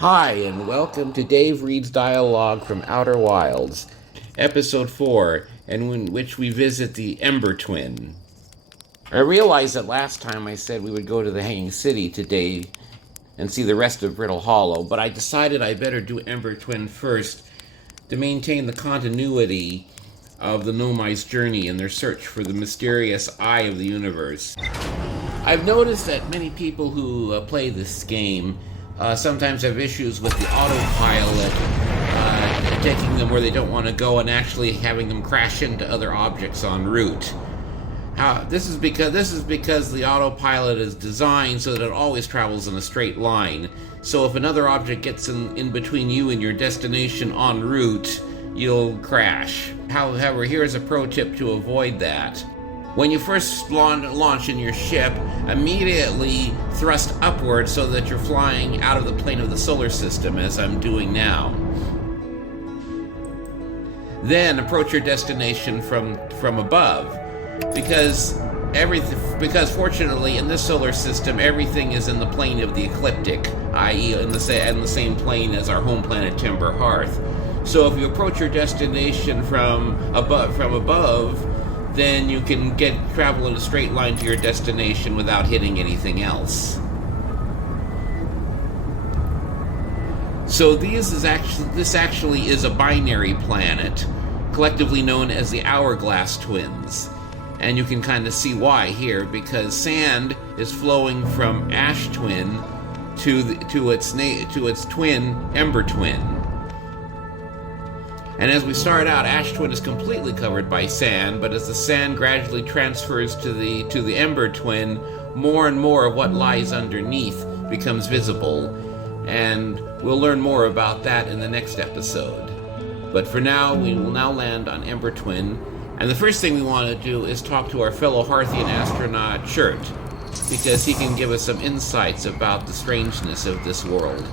Hi, and welcome to Dave Reed's Dialogue from Outer Wilds, Episode 4, in which we visit the Ember Twin. I realized that last time I said we would go to the Hanging City today and see the rest of Brittle Hollow, but I decided I better do Ember Twin first to maintain the continuity of the Nomai's journey in their search for the mysterious eye of the universe. I've noticed that many people who play this game sometimes have issues with the autopilot taking them where they don't want to go and actually having them crash into other objects en route. This is because the autopilot is designed so that it always travels in a straight line. So if another object gets in between you and your destination en route, you'll crash. However, here's a pro tip to avoid that. When you first launch in your ship, immediately thrust upward so that you're flying out of the plane of the solar system, as I'm doing now. Then approach your destination from above, because fortunately in this solar system everything is in the plane of the ecliptic, i.e. in the same plane as our home planet Timber Hearth. So if you approach your destination from above, then you can travel in a straight line to your destination without hitting anything else. So this actually is a binary planet, collectively known as the Hourglass Twins. And you can kind of see why here, because sand is flowing from Ash Twin to its twin, Ember Twin. And as we start out, Ash Twin is completely covered by sand, but as the sand gradually transfers to the Ember Twin, more and more of what lies underneath becomes visible. And we'll learn more about that in the next episode. But for now, we will now land on Ember Twin, and the first thing we want to do is talk to our fellow Hearthian astronaut, Shirt, because he can give us some insights about the strangeness of this world.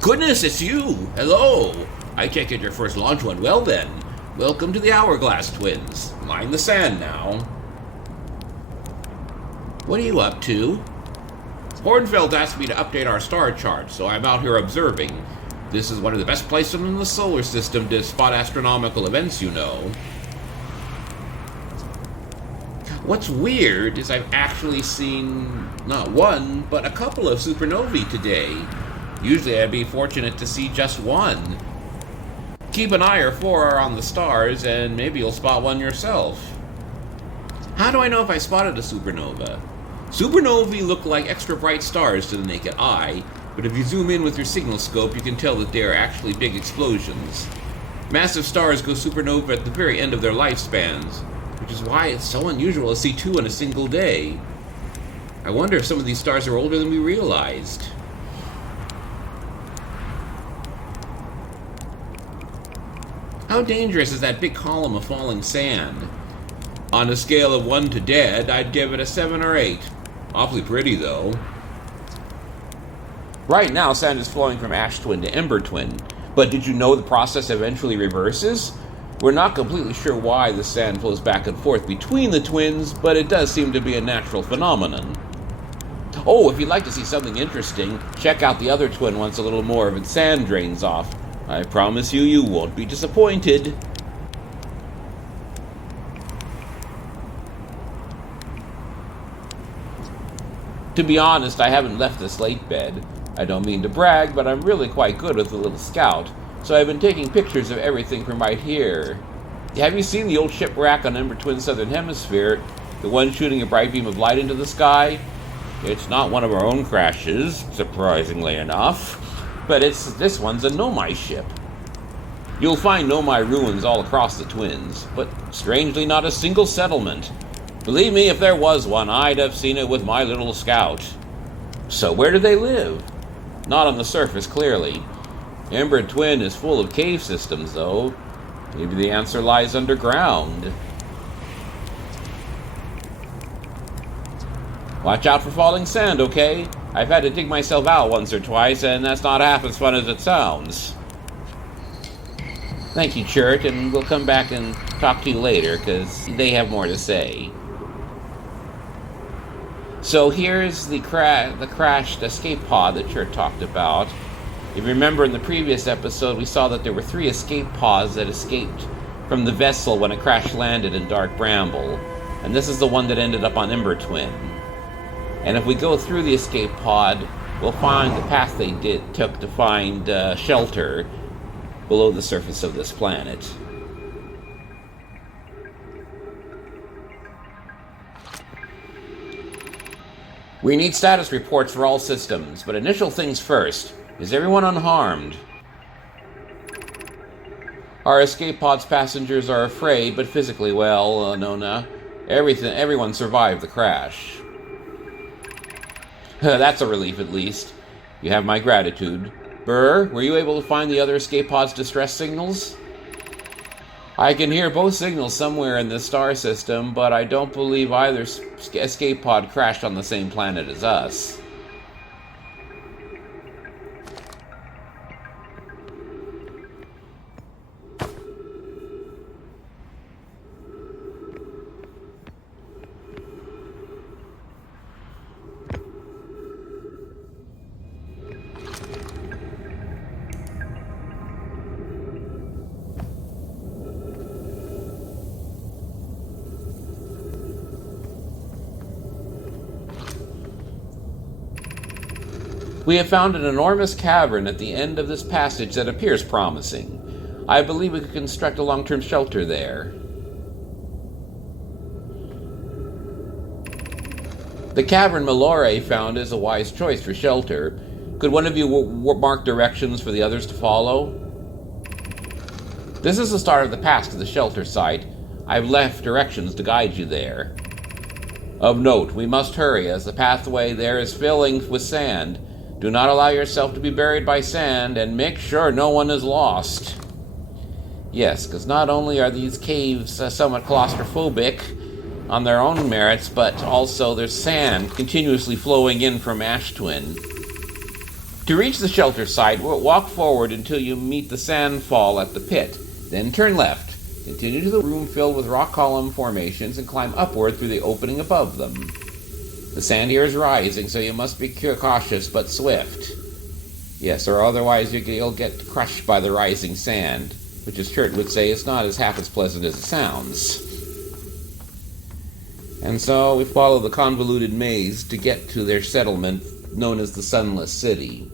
Goodness, it's you! Hello! I take it your first launch went well then. Welcome to the Hourglass Twins. Mind the sand now. What are you up to? Hornfeld asked me to update our star chart, so I'm out here observing. This is one of the best places in the solar system to spot astronomical events, you know. What's weird is I've actually seen not one, but a couple of supernovae today. Usually I'd be fortunate to see just one. Keep an eye or four on the stars, and maybe you'll spot one yourself. How do I know if I spotted a supernova? Supernovae look like extra bright stars to the naked eye, but if you zoom in with your signal scope, you can tell that they are actually big explosions. Massive stars go supernova at the very end of their lifespans, which is why it's so unusual to see two in a single day. I wonder if some of these stars are older than we realized. How dangerous is that big column of falling sand? On a scale of 1 to dead, I'd give it a 7 or 8. Awfully pretty, though. Right now, sand is flowing from Ash Twin to Ember Twin, but did you know the process eventually reverses? We're not completely sure why the sand flows back and forth between the twins, but it does seem to be a natural phenomenon. Oh, if you'd like to see something interesting, check out the other twin once a little more of its sand drains off. I promise you won't be disappointed. To be honest, I haven't left the slate bed. I don't mean to brag, but I'm really quite good with the little scout, so I've been taking pictures of everything from right here. Have you seen the old shipwreck on Ember Twin's southern hemisphere? The one shooting a bright beam of light into the sky? It's not one of our own crashes, surprisingly enough. But this one's a Nomai ship. You'll find Nomai ruins all across the Twins, but strangely not a single settlement. Believe me, if there was one, I'd have seen it with my little scout. So where do they live? Not on the surface, clearly. Ember Twin is full of cave systems, though. Maybe the answer lies underground. Watch out for falling sand, okay? I've had to dig myself out once or twice, and that's not half as fun as it sounds. Thank you, Chert, and we'll come back and talk to you later, because they have more to say. So here's the crashed escape pod that Chert talked about. If you remember in the previous episode, we saw that there were 3 escape pods that escaped from the vessel when it crash-landed in Dark Bramble. And this is the one that ended up on Ember Twin. And if we go through the escape pod, we'll find the path they took to find shelter below the surface of this planet. We need status reports for all systems, but initial things first. Is everyone unharmed? Our escape pod's passengers are afraid, but physically well, Nona. Everyone survived the crash. That's a relief, at least. You have my gratitude. Burr, were you able to find the other escape pod's distress signals? I can hear both signals somewhere in the star system, but I don't believe either escape pod crashed on the same planet as us. We have found an enormous cavern at the end of this passage that appears promising. I believe we could construct a long-term shelter there. The cavern Malore found is a wise choice for shelter. Could one of you mark directions for the others to follow? This is the start of the path to the shelter site. I've left directions to guide you there. Of note, we must hurry as the pathway there is filling with sand. Do not allow yourself to be buried by sand, and make sure no one is lost. Yes, because not only are these caves somewhat claustrophobic on their own merits, but also there's sand continuously flowing in from Ash Twin. To reach the shelter site, walk forward until you meet the sand fall at the pit. Then turn left. Continue to the room filled with rock column formations and climb upward through the opening above them. The sand here is rising, so you must be cautious but swift. Yes, or otherwise you'll get crushed by the rising sand, which, as Chert would say, is not half as pleasant as it sounds. And so we follow the convoluted maze to get to their settlement known as the Sunless City.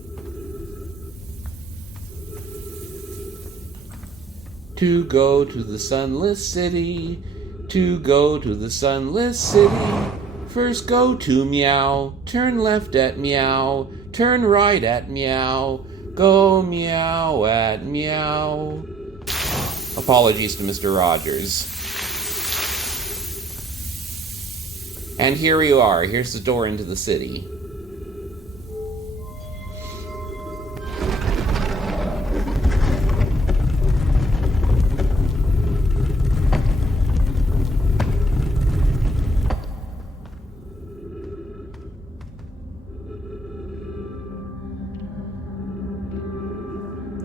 To go to the Sunless City, to go to the Sunless City. First go to Meow, turn left at Meow, turn right at Meow, go Meow at Meow. Apologies to Mr. Rogers. And here you are. Here's the door into the city.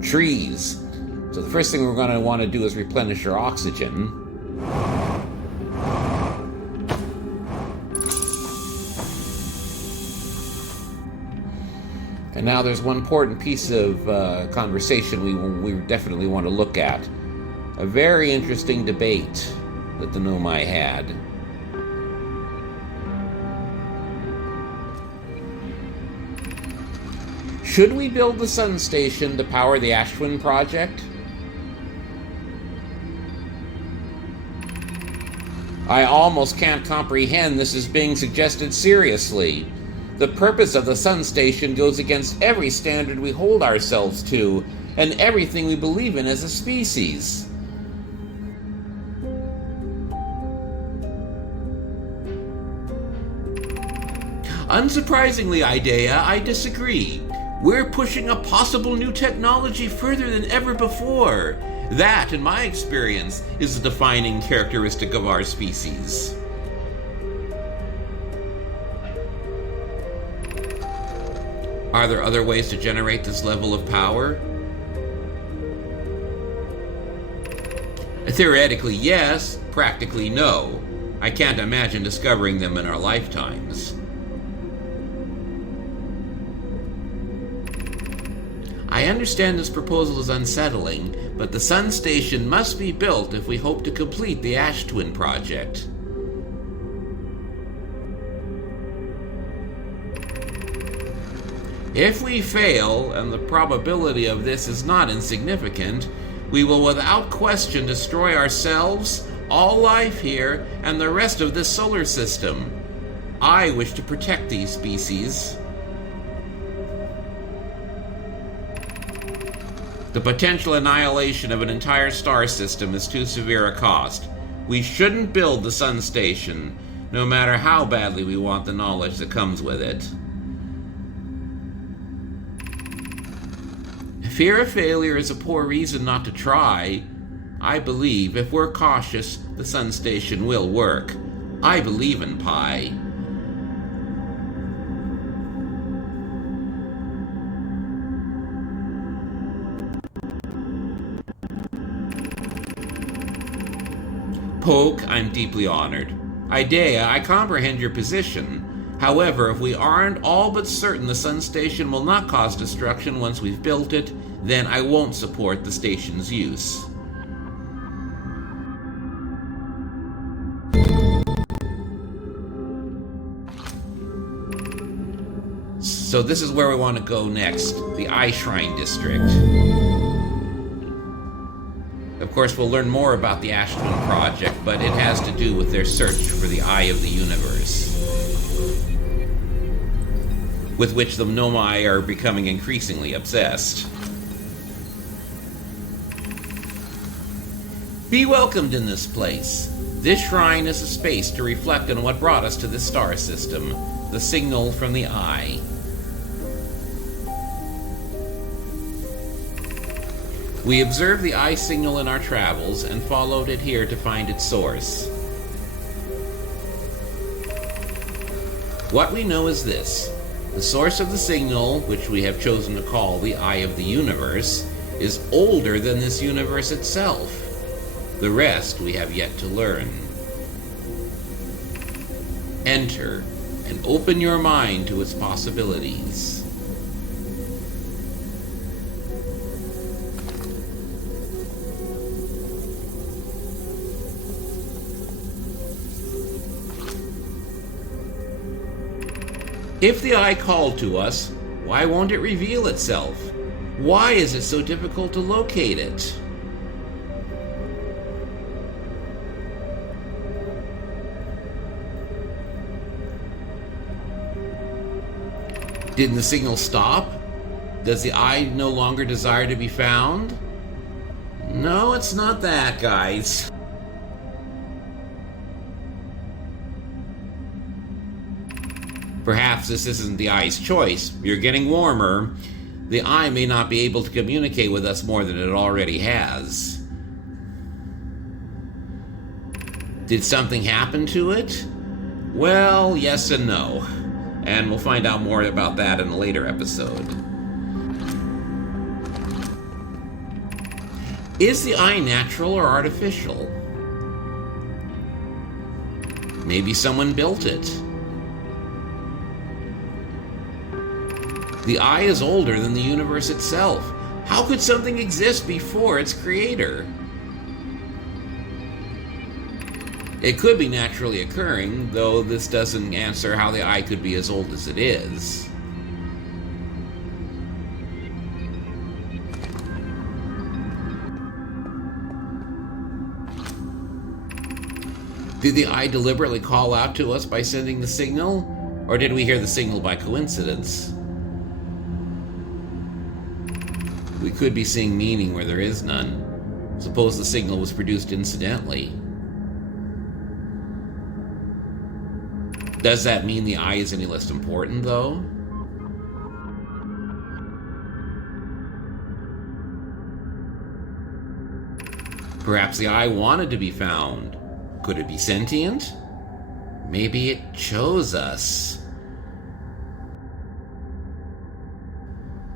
Trees. So the first thing we're going to want to do is replenish our oxygen. And now there's one important piece of conversation we definitely want to look at. A very interesting debate that the Nomai had. Should we build the sun station to power the Ash Twin project? I almost can't comprehend this is being suggested seriously. The purpose of the sun station goes against every standard we hold ourselves to, and everything we believe in as a species. Unsurprisingly, Idea, I disagree. We're pushing a possible new technology further than ever before. That, in my experience, is the defining characteristic of our species. Are there other ways to generate this level of power? Theoretically, yes. Practically, no. I can't imagine discovering them in our lifetimes. I understand this proposal is unsettling, but the sun station must be built if we hope to complete the Ash Twin project. If we fail, and the probability of this is not insignificant, we will without question destroy ourselves, all life here, and the rest of this solar system. I wish to protect these species. The potential annihilation of an entire star system is too severe a cost. We shouldn't build the sun station, no matter how badly we want the knowledge that comes with it. Fear of failure is a poor reason not to try. I believe if we're cautious, the sun station will work. I believe in Pi. Poke, I'm deeply honored. Idea, I comprehend your position. However, if we aren't all but certain the sun station will not cause destruction once we've built it, then I won't support the station's use. So this is where we want to go next, the Eye Shrine District. Of course, we'll learn more about the Ash Twin project, but it has to do with their search for the Eye of the Universe, with which the Nomai are becoming increasingly obsessed. Be welcomed in this place. This shrine is a space to reflect on what brought us to this star system, the signal from the Eye. We observed the Eye signal in our travels and followed it here to find its source. What we know is this. The source of the signal, which we have chosen to call the Eye of the Universe, is older than this universe itself. The rest we have yet to learn. Enter and open your mind to its possibilities. If the Eye called to us, why won't it reveal itself? Why is it so difficult to locate it? Did the signal stop? Does the Eye no longer desire to be found? No, it's not that, guys. Perhaps this isn't the Eye's choice. You're getting warmer. The Eye may not be able to communicate with us more than it already has. Did something happen to it? Well, yes and no. And we'll find out more about that in a later episode. Is the Eye natural or artificial? Maybe someone built it. The Eye is older than the universe itself. How could something exist before its creator? It could be naturally occurring, though this doesn't answer how the Eye could be as old as it is. Did the Eye deliberately call out to us by sending the signal? Or did we hear the signal by coincidence? We could be seeing meaning where there is none. Suppose the signal was produced incidentally. Does that mean the Eye is any less important, though? Perhaps the Eye wanted to be found. Could it be sentient? Maybe it chose us.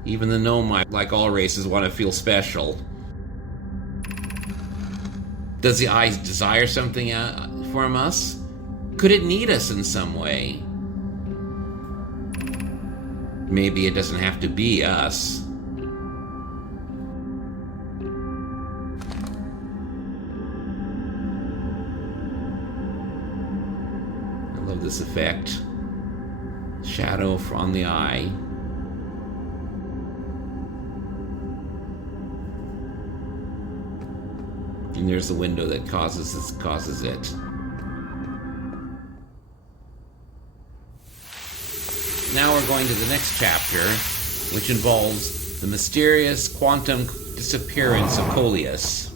Even the Nomai, like all races, want to feel special. Does the eye desire something from us? Could it need us in some way? Maybe it doesn't have to be us. I love this effect. Shadow on the eye. And there's the window that causes it. Now we're going to the next chapter, which involves the mysterious quantum disappearance of Coleus,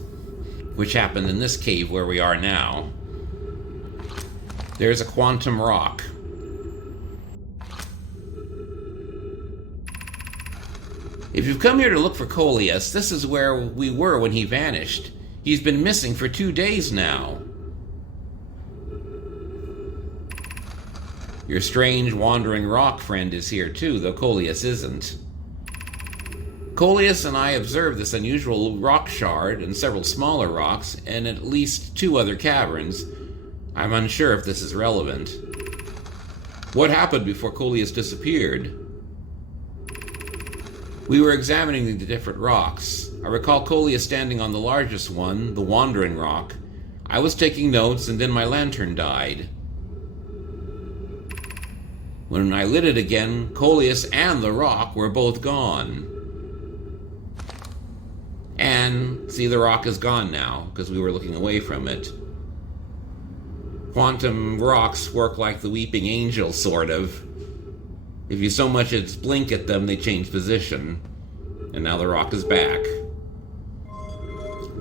which happened in this cave where we are now. There's a quantum rock. If you've come here to look for Coleus, this is where we were when he vanished. He's been missing for 2 days now. Your strange wandering rock friend is here too, though Coleus isn't. Coleus and I observed this unusual rock shard and several smaller rocks and at least 2 other caverns. I'm unsure if this is relevant. What happened before Coleus disappeared? We were examining the different rocks. I recall Coleus standing on the largest one, the Wandering Rock. I was taking notes and then my lantern died. When I lit it again, Coleus and the rock were both gone. And, see, the rock is gone now, because we were looking away from it. Quantum rocks work like the weeping angel, sort of. If you so much as blink at them, they change position. And now the rock is back.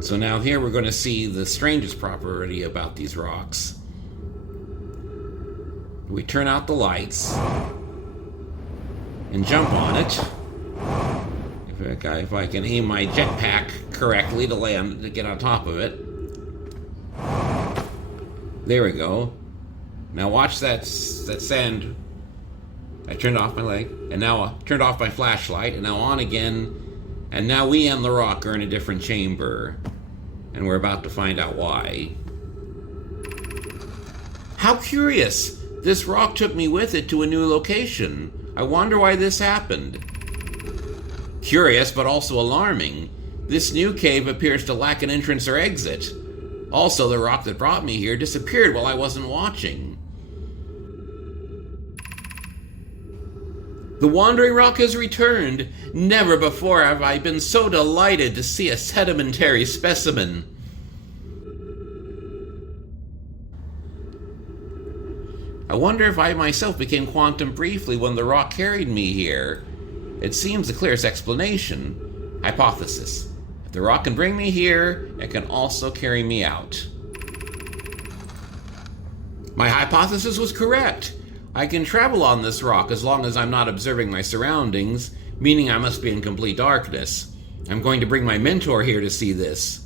So now here we're going to see the strangest property about these rocks. We turn out the lights and jump on it. If I can aim my jetpack correctly to get on top of it. There we go. Now watch that sand. I turned off my light, and now I turned off my flashlight, and now on again. And now we and the rock are in a different chamber. And we're about to find out why. How curious! This rock took me with it to a new location. I wonder why this happened. Curious, but also alarming. This new cave appears to lack an entrance or exit. Also, the rock that brought me here disappeared while I wasn't watching. The Wandering Rock has returned. Never before have I been so delighted to see a sedimentary specimen. I wonder if I myself became quantum briefly when the rock carried me here. It seems the clearest explanation. Hypothesis. If the rock can bring me here, it can also carry me out. My hypothesis was correct. I can travel on this rock as long as I'm not observing my surroundings, meaning I must be in complete darkness. I'm going to bring my mentor here to see this.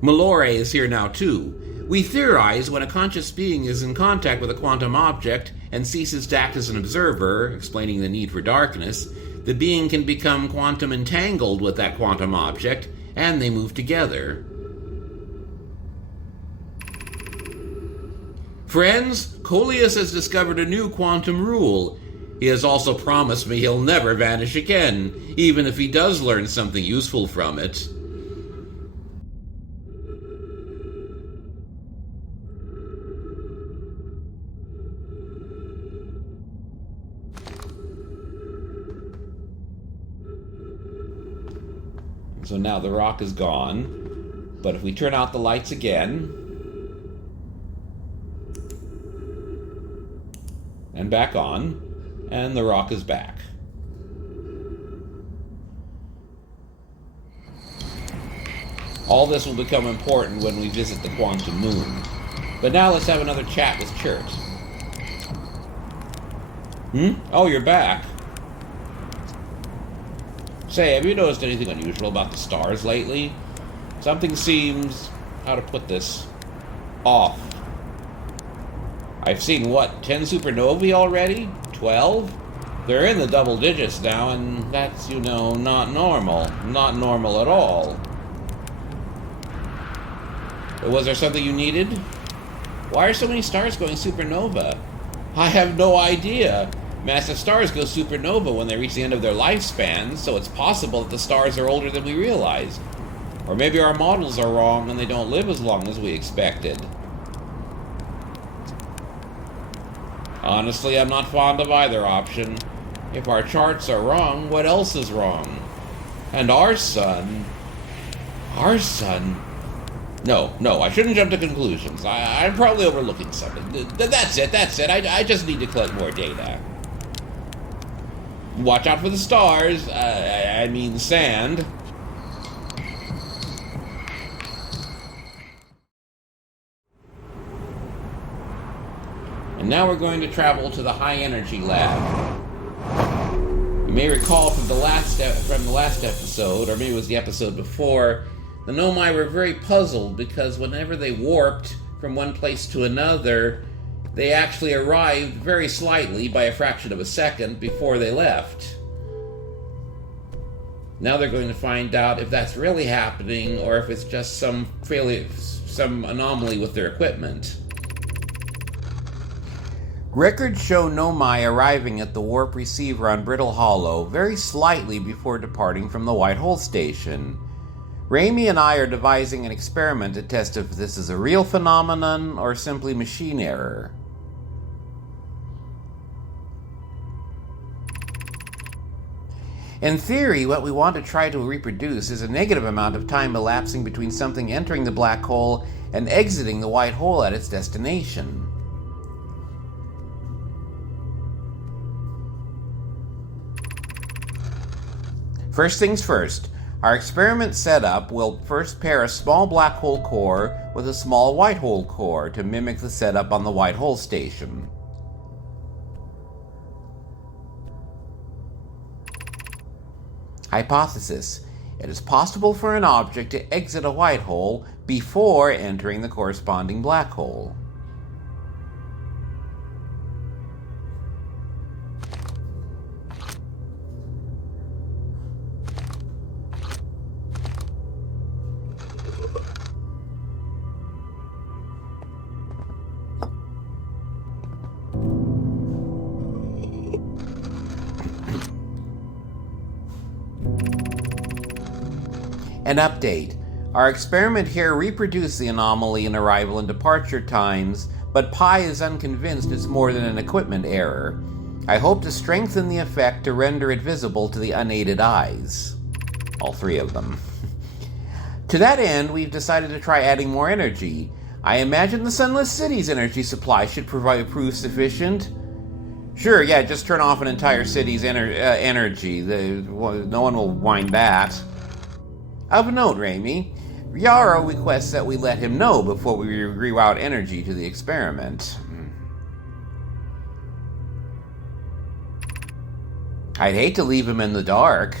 Malore is here now too. We theorize when a conscious being is in contact with a quantum object and ceases to act as an observer, explaining the need for darkness, the being can become quantum entangled with that quantum object, and they move together. Friends, Coleus has discovered a new quantum rule. He has also promised me he'll never vanish again, even if he does learn something useful from it. So now the rock is gone, but if we turn out the lights again, and back on, and the rock is back. All this will become important when we visit the quantum moon. But now let's have another chat with Chert. Oh, you're back. Say, have you noticed anything unusual about the stars lately? Something seems, how to put this, off. I've seen, 10 supernovae already? 12? They're in the double digits now, and that's, not normal. Not normal at all. Was there something you needed? Why are so many stars going supernova? I have no idea. Massive stars go supernova when they reach the end of their lifespan, so it's possible that the stars are older than we realized. Or maybe our models are wrong and they don't live as long as we expected. Honestly, I'm not fond of either option. If our charts are wrong, what else is wrong? And our sun... No, I shouldn't jump to conclusions. I'm probably overlooking something. That's it. I just need to collect more data. Watch out for the stars. I mean sand. And now we're going to travel to the high energy lab. You may recall from the last episode, or maybe it was the episode before, the Nomai were very puzzled because whenever they warped from one place to another, they actually arrived very slightly, by a fraction of a second, before they left. Now they're going to find out if that's really happening or if it's just some anomaly with their equipment. Records show Nomai arriving at the warp receiver on Brittle Hollow very slightly before departing from the White Hole Station. Raimi and I are devising an experiment to test if this is a real phenomenon or simply machine error. In theory, what we want to try to reproduce is a negative amount of time elapsing between something entering the black hole and exiting the white hole at its destination. First things first, our experiment setup will first pair a small black hole core with a small white hole core to mimic the setup on the White Hole Station. Hypothesis: it is possible for an object to exit a white hole before entering the corresponding black hole. An update. Our experiment here reproduced the anomaly in arrival and departure times, but Pi is unconvinced it's more than an equipment error. I hope to strengthen the effect to render it visible to the unaided eyes. All three of them. To that end, we've decided to try adding more energy. I imagine the Sunless City's energy supply should prove sufficient. Sure, yeah, just turn off an entire city's energy. No one will mind that. Of note, Raimi, Yarrow requests that we let him know before we reroute energy to the experiment. I'd hate to leave him in the dark.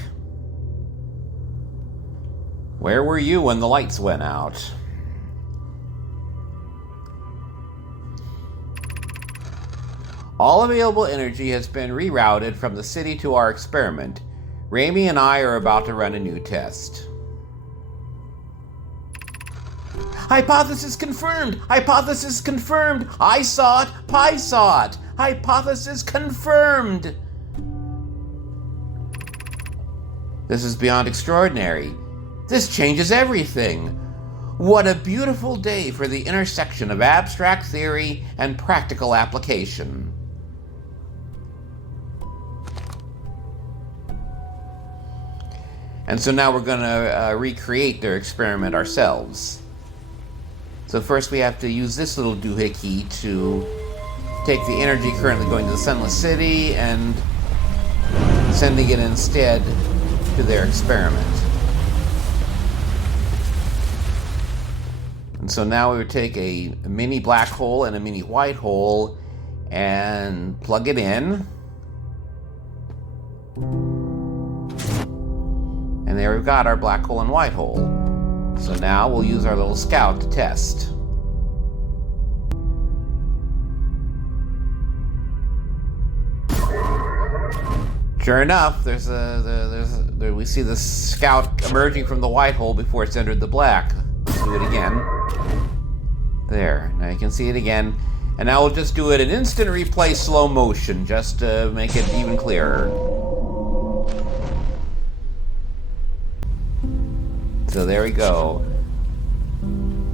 Where were you when the lights went out? All available energy has been rerouted from the city to our experiment. Raimi and I are about to run a new test. Hypothesis confirmed! Hypothesis confirmed! I saw it! Pi saw it! Hypothesis confirmed! This is beyond extraordinary. This changes everything. What a beautiful day for the intersection of abstract theory and practical application. And so now we're going to recreate their experiment ourselves. So first we have to use this little doohickey to take the energy currently going to the Sunless City and sending it instead to their experiment. And so now we would take a mini black hole and a mini white hole and plug it in. And there we've got our black hole and white hole. So now we'll use our little scout to test. Sure enough, we see the scout emerging from the white hole before it's entered the black. Let's do it again. There, now you can see it again. And now we'll just do it in instant replay slow motion, just to make it even clearer. So there we go.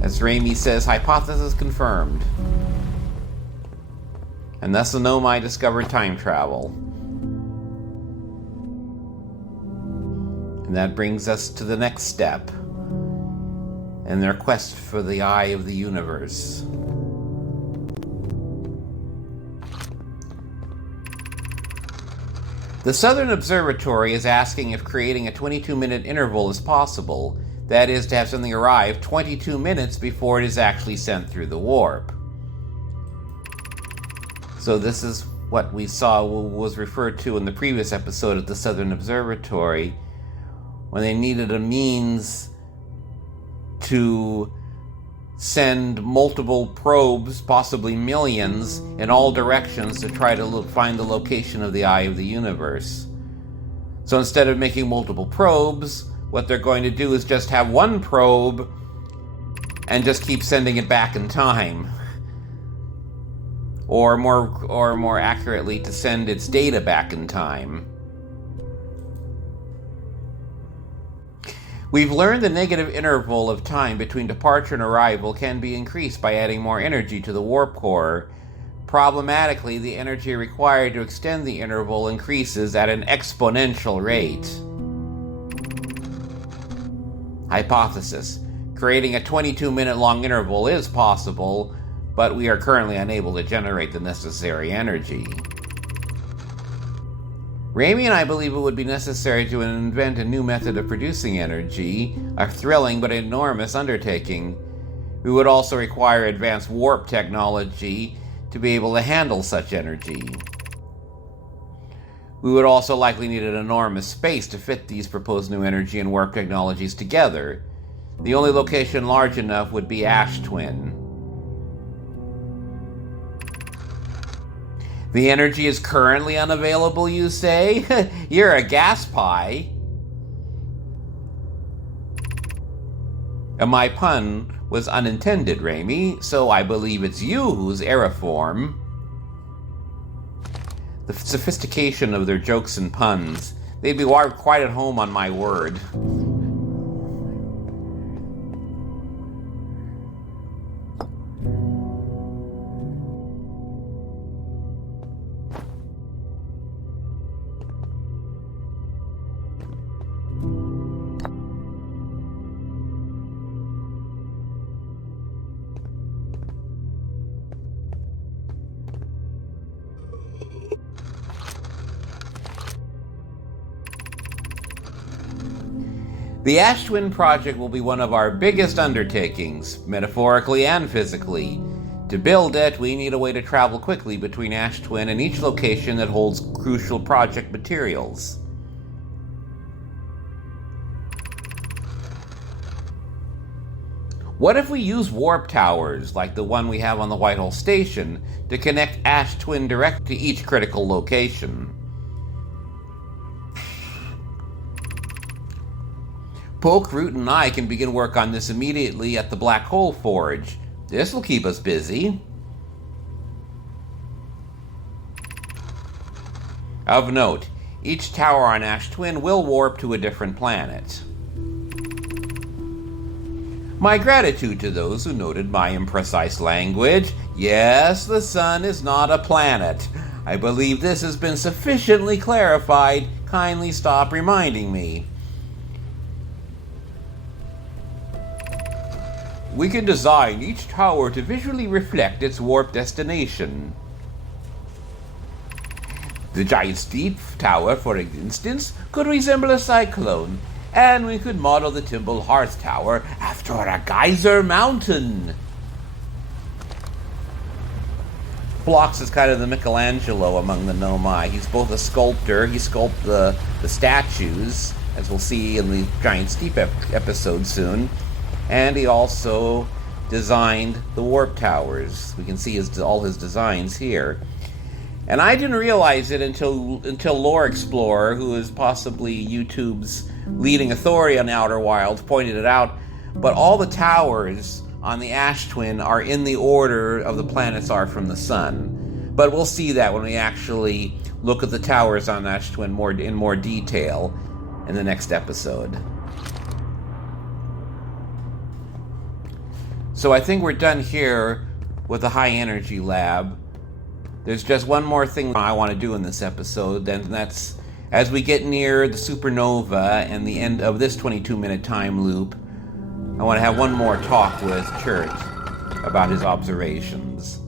As Raimi says, hypothesis confirmed. And thus the Nomai discovered time travel. And that brings us to the next step in their quest for the eye of the universe. The Southern Observatory is asking if creating a 22-minute interval is possible. That is, to have something arrive 22 minutes before it is actually sent through the warp. So this is what we saw was referred to in the previous episode of the Southern Observatory, when they needed a means to send multiple probes, possibly millions, in all directions to try to find the location of the eye of the universe. So instead of making multiple probes, what they're going to do is just have one probe and just keep sending it back in time. Or more accurately, to send its data back in time. We've learned the negative interval of time between departure and arrival can be increased by adding more energy to the warp core. Problematically, the energy required to extend the interval increases at an exponential rate. Hypothesis: creating a 22-minute long interval is possible, but we are currently unable to generate the necessary energy. Raimi and I believe it would be necessary to invent a new method of producing energy, a thrilling but enormous undertaking. We would also require advanced warp technology to be able to handle such energy. We would also likely need an enormous space to fit these proposed new energy and warp technologies together. The only location large enough would be Ash Twin. The energy is currently unavailable, you say? You're a gas pie. And my pun was unintended, Raimi, so I believe it's you who's aeriform. The sophistication of their jokes and puns. They'd be quite at home on my word. The Ash Twin project will be one of our biggest undertakings, metaphorically and physically. To build it, we need a way to travel quickly between Ash Twin and each location that holds crucial project materials. What if we use warp towers, like the one we have on the Whitehall Station, to connect Ash Twin direct to each critical location? Poke, Root, and I can begin work on this immediately at the Black Hole Forge. This will keep us busy. Of note, each tower on Ash Twin will warp to a different planet. My gratitude to those who noted my imprecise language. Yes, the sun is not a planet. I believe this has been sufficiently clarified. Kindly stop reminding me. We can design each tower to visually reflect its warp destination. The Giant Steep Tower, for instance, could resemble a cyclone, and we could model the Timble Hearth Tower after a geyser mountain. Phlox is kind of the Michelangelo among the Nomai. He's both a sculptor, he sculpted the statues, as we'll see in the Giant Steep episode soon, and he also designed the warp towers. We can see all his designs here. And I didn't realize it until Lore Explorer, who is possibly YouTube's leading authority on Outer Wilds, pointed it out. But all the towers on the Ash Twin are in the order of the planets are from the sun. But we'll see that when we actually look at the towers on Ash Twin in more detail in the next episode. So I think we're done here with the high energy lab. There's just one more thing I want to do in this episode, and that's as we get near the supernova and the end of this 22-minute time loop, I want to have one more talk with Chert about his observations.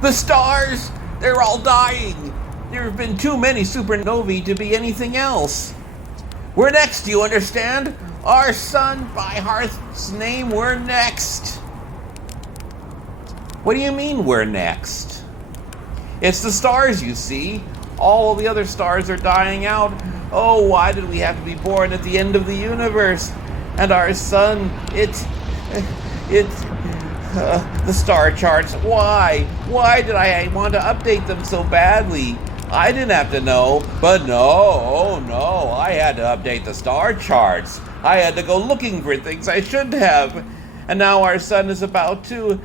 The stars! They're all dying! There have been too many supernovae to be anything else. We're next, do you understand? Our sun, by Hearth's name, we're next. What do you mean we're next? It's the stars, you see. All of the other stars are dying out. Oh, why did we have to be born at the end of the universe? And our sun, the star charts, why? Why did I want to update them so badly? I didn't have to know, but no, I had to update the star charts. I had to go looking for things I shouldn't have. And now our sun is about to,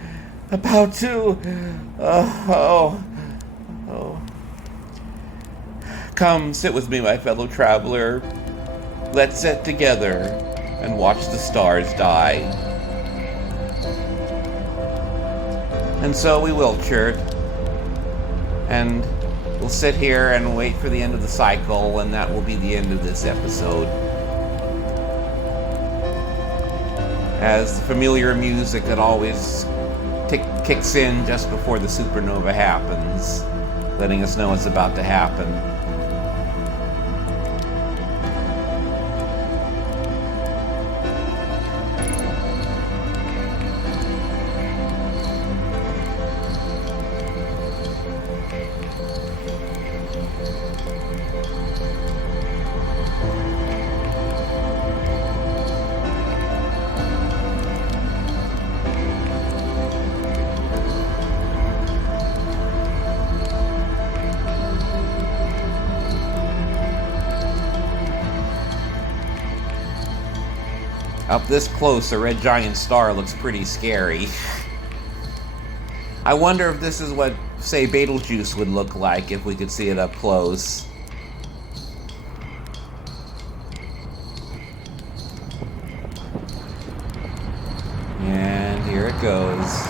Come, sit with me, my fellow traveler. Let's sit together and watch the stars die. And so we will, Chert. And we'll sit here and wait for the end of the cycle, and that will be the end of this episode. As the familiar music that always kicks in just before the supernova happens, letting us know it's about to happen. Up this close, a red giant star looks pretty scary. I wonder if this is what, say, Betelgeuse would look like if we could see it up close. And here it goes.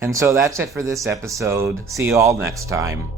And so that's it for this episode. See you all next time.